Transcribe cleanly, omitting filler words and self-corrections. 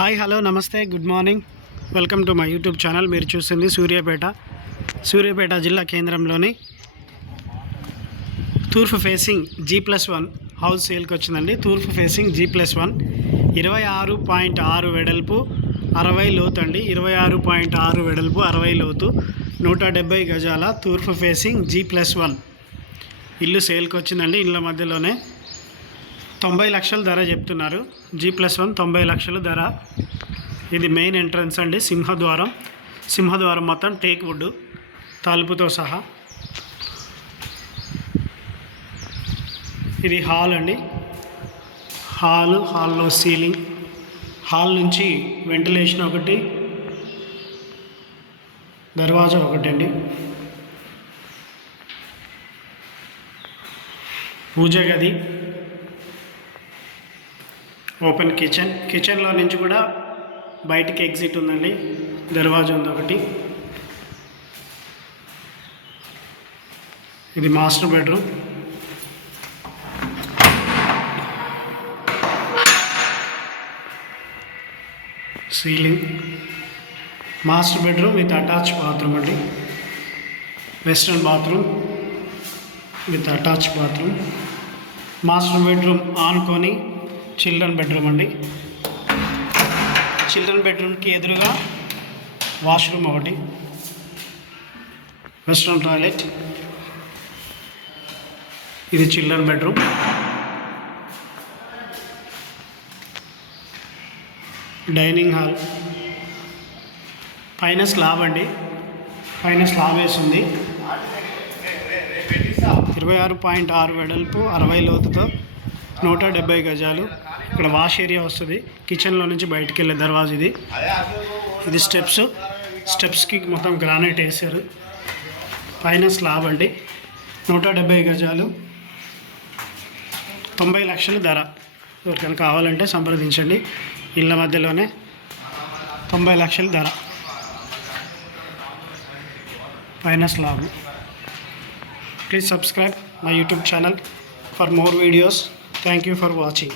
Hi hello నమస్తే good morning welcome to my YouTube channel. మీరు చూస్తుంది సూర్యాపేట జిల్లా కేంద్రంలోని తూర్పు ఫేసింగ్ G+1 హౌస్ సేల్కి వచ్చిందండి. తూర్పు ఫేసింగ్ G+1 26.6 వెడల్పు 60 లోతు అండి. 26.6 వెడల్పు 60 లోతు 170 గజాల తూర్పు ఫేసింగ్ G+1 ఇల్లు సేల్కి వచ్చిందండి. ఇళ్ళ మధ్యలోనే 90 లక్షల ధర చెప్తున్నారు. G+1 90 లక్షల ధర. ఇది మెయిన్ ఎంట్రన్స్ అండి. సింహద్వారం మొత్తం టేక్ వుడ్ తలుపుతో సహా. ఇది హాల్ అండి. హాల్లో సీలింగ్, హాల్ నుంచి వెంటిలేషన్ ఒకటి, దర్వాజా ఒకటండి. పూజ గది, ఓపెన్ కిచెన్లో నుంచి కూడా బయటికి ఎగ్జిట్ ఉందండి. దర్వాజా ఉంది ఒకటి. ఇది master bedroom. Ceiling, master bedroom with attach bathroom అండి. Western bathroom with attach bathroom. Master bedroom ఆనుకొని చిల్డ్రన్ బెడ్రూమ్ అండి. చిల్డ్రన్ బెడ్రూమ్కి ఎదురుగా వాష్రూమ్ ఒకటి, వెస్ట్రన్ టాయిలెట్. ఇది చిల్డ్రన్ బెడ్రూమ్. డైనింగ్ హాల్, పైన స్లాబ్ అండి. పైన స్లాబ్ వేసింది. 26.6 వెడల్పు 60 లోతుతో 170 గజాలు. ఇక్కడ వాష్ ఏరియా వస్తుంది. కిచెన్లో నుంచి బయటికి వెళ్ళే దర్వాజా ఇది. ఇది స్టెప్స్కి మొత్తం గ్రానైట్ వేసారు. పైన స్లాబ్ అండి. 170 గజాలు 90 లక్షల ధర. ఎవరికైనా కావాలంటే సంప్రదించండి. ఇళ్ళ మధ్యలోనే 90 లక్షల ధర. పైన slab. Please subscribe my YouTube channel for more videos. Thank you for watching.